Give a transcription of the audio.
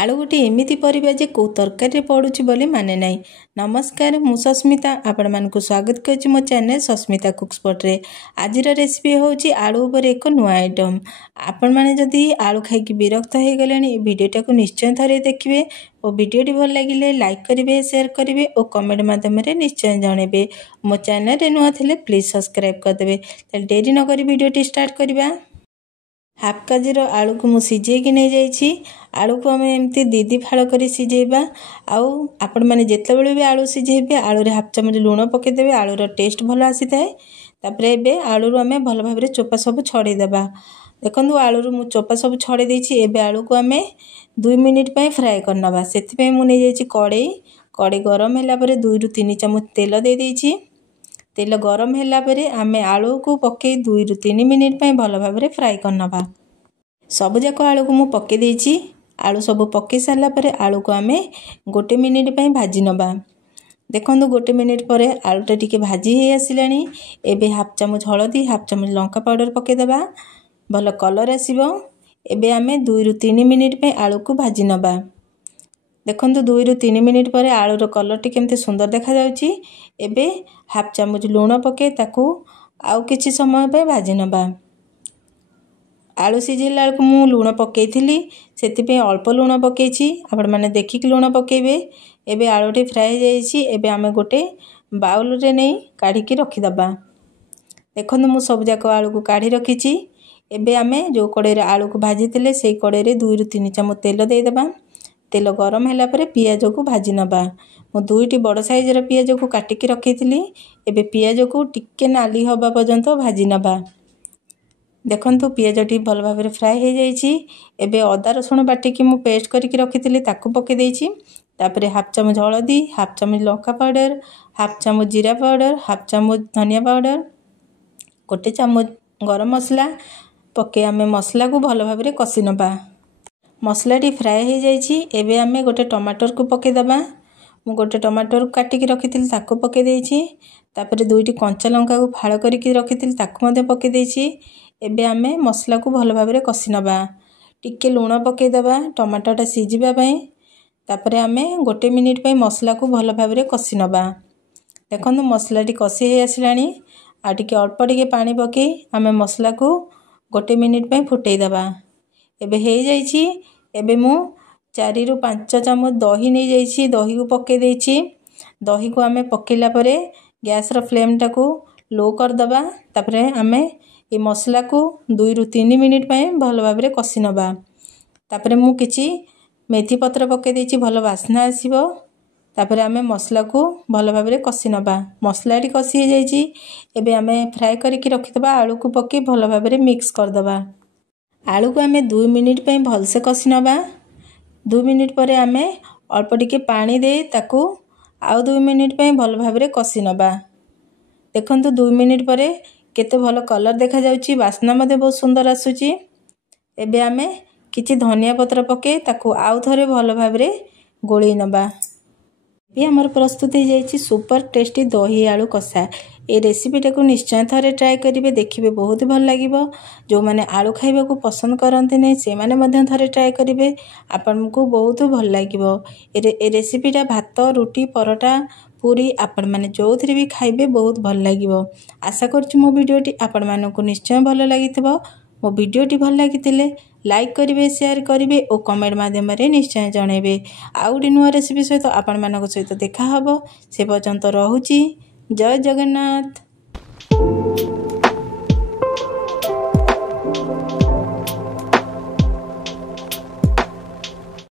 आलू गोटे एमिति परिबा जे को तरकारी पड़ुछि बोली माने नाही। नमस्कार मु सस्मिता आपण मानकु स्वागत करछि मो चैनल सस्मिता कुक्सपॉट रे। आजिर रेसिपी होछि आलू ऊपर एक नुआ आइटम। आपण माने जदि आलू खाइकी विरक्त हो गलेनी वीडियोटा को निश्चय थरे देखिबे और वीडियोटी भल लागिले लाइक करिवे शेयर करिवे और कमेंट माध्यम रे निश्चय जणेबे। मो चैनल रे नुआ थिले प्लीज सब्सक्राइब कर देबे। त देरी न करी वीडियोटी स्टार्ट करिबा। हाफ केजी आलू को मुझे सिझेकी नहीं जाइए। आलू को आम एमती दीदी फाड़ कर सिझेबा। आपण मैंने जिते बड़े भी आलू सिझेबे आलू रे हाफ चामच लुण पकईदेवे। आलूर टेस्ट भल आसी थाए। तापर आलू आम भल भाव चोपा सब छड़ेदेबा। देखो आलू मु चोपा सब छड़े देछि। एबे आलू को आम 2 मिनिट फ्राए करनबा। से मुझे कड़े गरम होला परे 2 ରୁ 3 चामच तेल दे देछि। तेल गरम होला परे आमे आलू को पके 2 ରୁ 3 मिनिट भल भाव फ्राए करनबा। सबुजाक आलू को मु पके देछि। आलू सब पके सारा परे आलू को आमे 1 मिनिट भाजी नबा। देखो 1 मिनिट पर आलूटा टिके भाजी हो आसिलानी। एबे हाफ चामच हलदी हाफ चामच लंका पाउडर पकेदेबा। भल कलर आसीबो। एबे आमे 2 ରୁ 3 मिनिट आलू को भाजी नबा। देखो 2 ରୁ 3 मिनिट पर आलूर कलर टी केमते सुंदर देखा जाउची। एबे हाफ चामच लूण पके ताकू आउ किछि समय भाजी नबा। आलू सिझेला को मु लूण पकेइथिली सेति अल्प लूण पकेइछि। आपण माने देखिक लूण पकेइबे। एबे आलूटी फ्राए जाइछि। एबे आमे गोटे बाउल रे नै काढी के रखि दबा। देखो मु सब जाक आलू को काढी रखिछि। एबे आमे जो कड़े रे आलू को भाजीथिले सेई कड़े रे 2 ରୁ 3 चामच तेल दे देबा। तेल गरम होला परे पियाज को भाजी नबा। मु 2टी बड़ साइज रो पियाज को काटिकी रखिथिली। एबे पियाज को टिके नाली हबा पर्यंत भाजी नबा। देखंतु पियाजटी भल भाव फ्राए हो जाइछि। एबे अदा रसुण बाटिकी मु पेस्ट करके रखिथिली ताकू पके देइछि। तापरे हाफ चामच हळदी हाफ चामच लंका पाउडर हाफ चामच जीरा पाउडर हाफ चामच धनिया पाउडर 1 चामच गरम मसला पके आमे मसला को भल भाव कसी नबा। मसलाटी फ्राए हो जाइछि। एबे आमे गोटे टमाटर को पके दबा। मु गोटे टमाटर काटिकी रखिथिली ताकू पके देइछि। तापरे 2टी कंचा लंका को फाड़ करके रखिथिली ताकू मध्ये पके देइछि। एबे आमे मसला को भल भाव कसी नबा। टिके लूण पके दबा टमाटोटा सिझिबा पई। तापरे आमे 1 मिनिट मसला को भल भाव कसी नबा। देखंतु मसलाटी कसी हो आसिलानी। आ टिके अल्प टिके पानी पके आमे मसला को 1 मिनिट फुटई दबा। एबे हो जाइछि। एबे मु 4 ରୁ 5 चामच दही नहीं जाइछि। दही को पके देइछि। दही को आमे पकेला परे गैस रो फ्लेम टा को लो कर दबा। तापरे आमे ए मसला को 2 ରୁ 3 मिनिट भल भाव कसी नबा। तापरे मु किछि मेथी पत्र पके देइछि भल वासना आसीबो। तापरे आमे मसला को भल भाव कसी नबा। मसलाटी कसी हो जाइछि। एबे आमे फ्राए करके रखि दबा। आलू को पके भल भाव मिक्स कर दबा। आलू को आमे 2 मिनिट भल से कसी नबा। 2 मिनिट पर आमे अल्प टिके पानी दे ताकू आउ 2 मिनिट भल भाव कसी नबा। देखंतु 2 मिनिट पर केते भल कलर देखा जाउची। वासना मध्ये बहुत सुंदर आसुची। एबे आमे किछि धनिया पत्र पके ताकू आउ थरे भल भाव गोळी नबा। ये हमर प्रस्तुत हो जाइछि सुपर टेस्टी दही आलू कषा। ए रेसिपीटा को निश्चय थरे ट्राए करिवे देखिबे बहुत भल लागिबो। जो माने आलू खाइबा को पसंद करंती नै से माने मध्य थरे ट्राए करिवे आपनको बहुत भल लागिबो। ए रेसिपीटा भात रोटी परोटा पूरी आपण माने जोथरे भी खाइबे बहुत भल लागिबो। आशा करछु मो वीडियोटी आपण मानकु निश्चय भल लागितबो। मो वीडियोटी भल लागितिले लाइक करिवे शेयर करिवे और कमेंट माध्यम रे निश्चय जणेबे। आउ डी नुआ रेसिपी सहित आपण मानक सहित देखा हबो। से पर्यंत रहुची। जय जगन्नाथ।